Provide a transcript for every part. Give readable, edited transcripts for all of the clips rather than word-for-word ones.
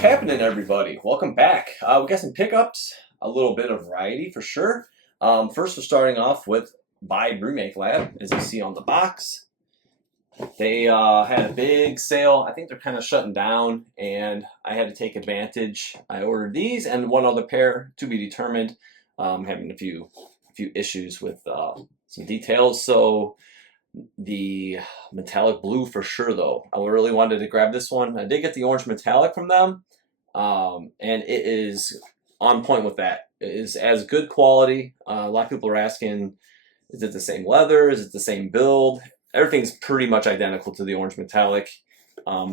happening, everybody? Welcome back. We got some pickups, a little bit of variety for sure. First, we're starting off with by Remake Lab, as you see on the box. They had a big sale. I think they're kind of shutting down, and I had to take advantage. I ordered these and one other pair to be determined. Having a few issues with some details. So the metallic blue for sure, though. I really wanted to grab this one. I did get the orange metallic from them, and it is on point with that. It is as good quality. A lot of people are asking, is it the same leather? Is it the same build? Everything's pretty much identical to the orange metallic,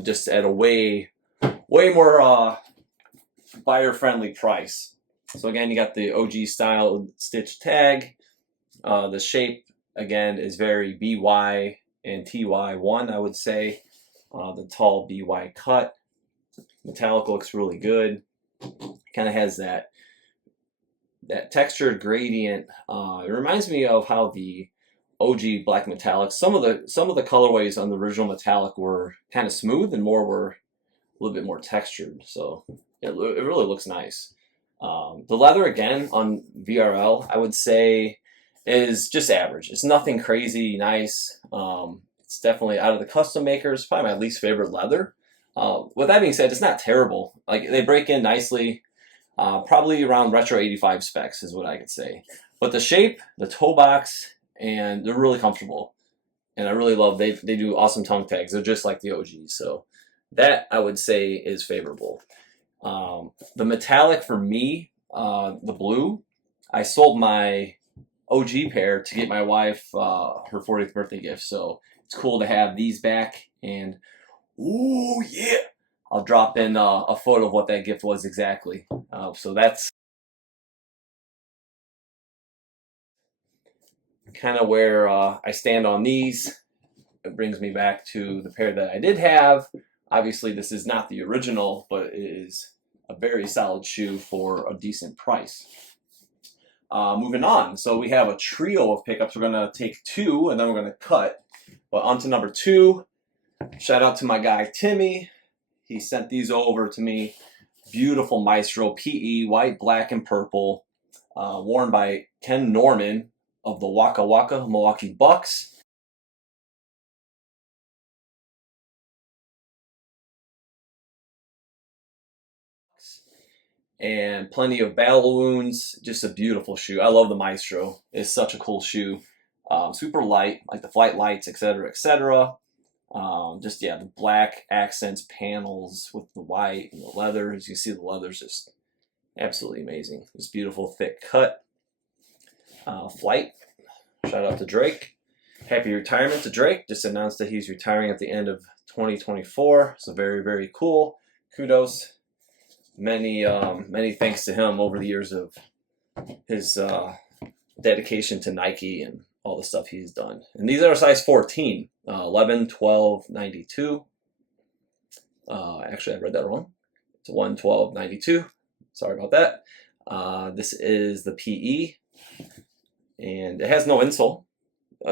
just at a way more buyer-friendly price. So again, you got the OG style stitch tag. The shape, again, is very BY and TY1, I would say. The tall BY cut. Metallic looks really good. Kind of has that textured gradient. It reminds me of how the OG black metallic, some of the colorways on the original metallic were kind of smooth and were a little bit more textured. So it really looks nice. The leather, again, on VRL, I would say is just average. It's nothing crazy nice. It's definitely out of the custom makers, probably my least favorite leather. With that being said, it's not terrible. Like, they break in nicely, probably around retro 85 specs is what I could say. But the shape, the toe box, and they're really comfortable. And I really love, they do awesome tongue tags. They're just like the OGs. So that, I would say, is favorable. The metallic for me, the blue, I sold my OG pair to get my wife her 40th birthday gift. So it's cool to have these back. And ooh, yeah, I'll drop in a photo of what that gift was exactly. So that's kind of where I stand on these. It brings me back to the pair that I did have. Obviously, this is not the original, but it is a very solid shoe for a decent price. Moving on, so we have a trio of pickups. We're going to take two, and then we're going to cut. But on to number two. Shout out to my guy, Timmy. He sent these over to me. Beautiful Maestro PE, white, black, and purple. Worn by Ken Norman of the Waka Waka Milwaukee Bucks. And plenty of battle wounds. Just a beautiful shoe. I love the Maestro. It's such a cool shoe. Super light, like the flight lights, etc., etc. Just, yeah, the black accents, panels with the white and the leather. As you see, the leather's just absolutely amazing. This beautiful thick cut. Flight. Shout out to Drake. Happy retirement to Drake. Just announced that he's retiring at the end of 2024. So very, very cool. Kudos. Many thanks to him over the years of his dedication to Nike and all the stuff he's done. And these are a size 14, 11, 12, 92. Actually, I read that wrong. It's 1, 12, 92. Sorry about that. This is the PE, and it has no insole.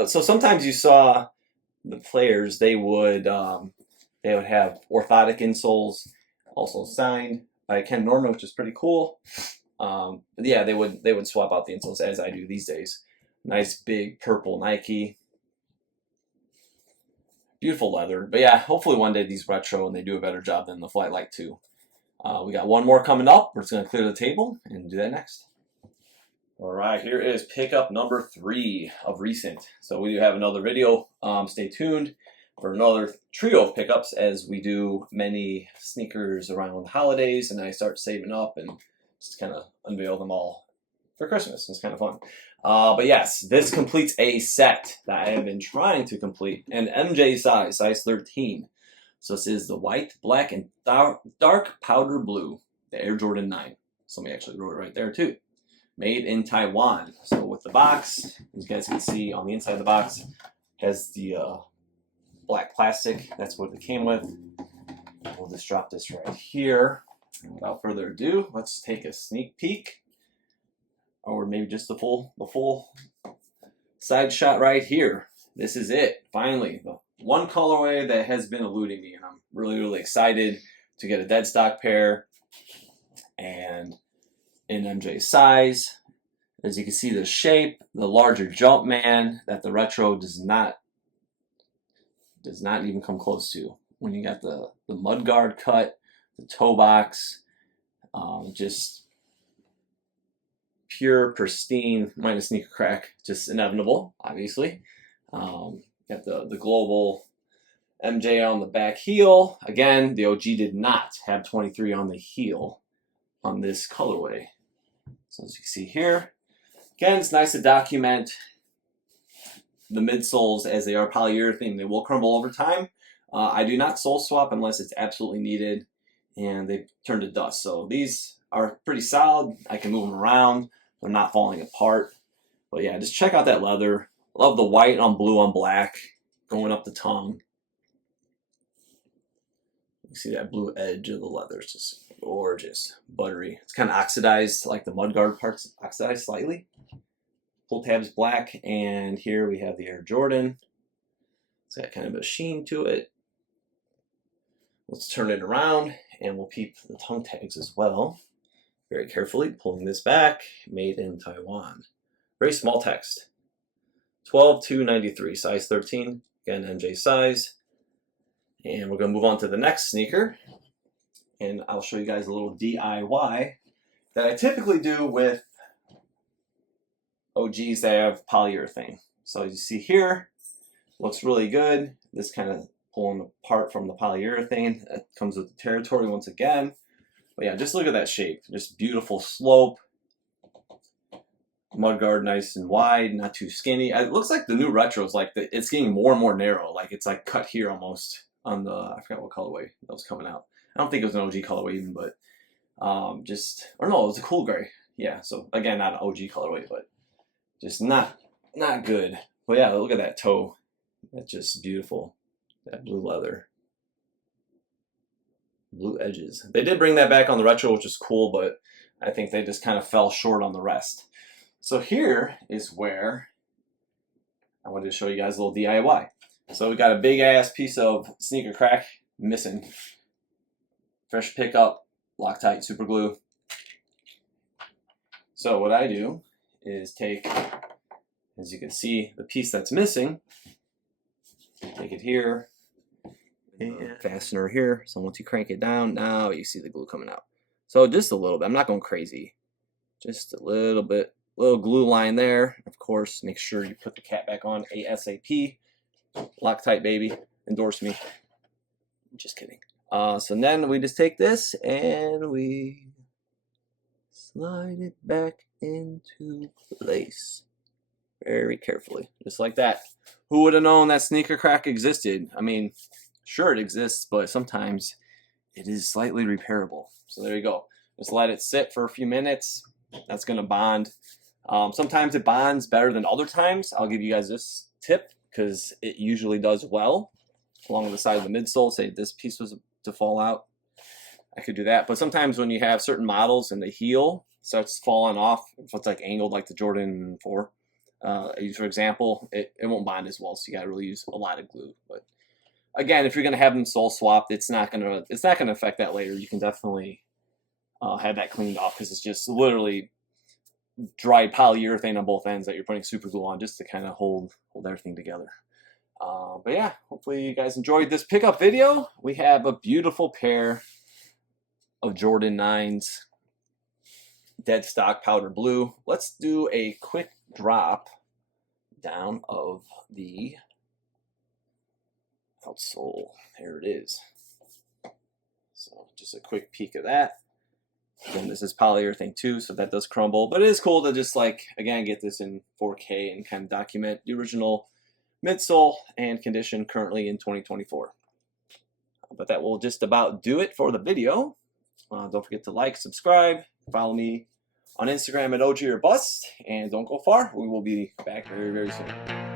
So sometimes you saw the players, they would have orthotic insoles, also signed by Ken Norman, which is pretty cool. But yeah, they would swap out the insoles as I do these days. Nice big purple Nike. Beautiful leather. But yeah, hopefully one day these retro and they do a better job than the Flight Light 2. We got one more coming up. We're just going to clear the table and do that next. All right, here is pickup number 3 of recent. So we do have another video. Stay tuned for another trio of pickups as we do many sneakers around the holidays, and I start saving up and just kind of unveil them all for Christmas. It's kind of fun. But yes, this completes a set that I have been trying to complete, an MJ size 13. So this is the white, black, and dark powder blue, the Air Jordan 9. Somebody actually wrote it right there too. Made in Taiwan. So with the box, as you guys can see on the inside of the box, has the black plastic. That's what it came with. We'll just drop this right here. And without further ado, let's take a sneak peek, or maybe just the full side shot right here. This is it, finally. The one colorway that has been eluding me, and I'm really, really excited to get a dead stock pair and in MJ size. As you can see, the shape, the larger jump man that the retro does not even come close to. When you got the mudguard cut, the toe box, just pure, pristine, minus sneaker crack, just inevitable, obviously. Got the global MJ on the back heel. Again, the OG did not have 23 on the heel on this colorway. So as you can see here, again, it's nice to document the midsoles as they are polyurethane. They will crumble over time. I do not sole swap unless it's absolutely needed and they turn to dust. So these are pretty solid. I can move them around. They're not falling apart. But yeah, just check out that leather. Love the white on blue on black going up the tongue. You see that blue edge of the leather. It's just gorgeous, buttery. It's kind of oxidized, like the mudguard parts oxidized slightly. Pull tabs black, and here we have the Air Jordan. It's got kind of a sheen to it. Let's turn it around and we'll peep the tongue tags as well. Very carefully pulling this back. Made in Taiwan. Very small text. 12/2/93, size 13. Again, MJ size. And we're going to move on to the next sneaker. And I'll show you guys a little DIY that I typically do with OGs that have polyurethane. So as you see here, looks really good. This kind of pulling apart from the polyurethane. That comes with the territory once again. But yeah, just look at that shape. Just beautiful slope. Mudguard nice and wide, not too skinny. It looks like the new retros, like it's getting more and more narrow. Like it's like cut here almost on the, I forgot what colorway that was coming out. I don't think it was an OG colorway even, but or no, it was a cool gray. Yeah, so again, not an OG colorway, but just not good. But yeah, look at that toe. That's just beautiful. That blue leather. Blue edges. They did bring that back on the retro, which is cool, but I think they just kind of fell short on the rest. So here is where I wanted to show you guys a little DIY. So we got a big ass piece of sneaker crack missing. Fresh pickup, Loctite super glue. So what I do is take, as you can see, the piece that's missing, take it here, and fastener here. So once you crank it down, now you see the glue coming out. So just a little bit. I'm not going crazy. Just a little bit. Little glue line there. Of course, make sure you put the cap back on ASAP. Loctite, baby. Endorse me. Just kidding. So then we just take this and we slide it back into place. Very carefully. Just like that. Who would have known that sneaker crack existed? I mean, sure it exists, but sometimes it is slightly repairable. So there you go. Just let it sit for a few minutes. That's going to bond. Sometimes it bonds better than other times. I'll give you guys this tip because it usually does well along the side of the midsole. Say this piece was to fall out, I could do that. But sometimes when you have certain models and the heel starts falling off, if it's like angled like the Jordan 4, for example, it won't bond as well. So you got to really use a lot of glue. But again, if you're going to have them sole swapped, it's not going to affect that later. You can definitely have that cleaned off because it's just literally dried polyurethane on both ends that you're putting super glue on just to kind of hold everything together. But yeah, hopefully you guys enjoyed this pickup video. We have a beautiful pair of Jordan 9s, dead stock powder blue. Let's do a quick drop down of the outsole. There it is. So just a quick peek of that. Again, this is polyurethane too, so that does crumble. But it is cool to just like, again, get this in 4K and kind of document the original midsole and condition currently in 2024. But that will just about do it for the video. Don't forget to like, subscribe, follow me on Instagram at OG or Bust, and don't go far. We will be back very, very soon.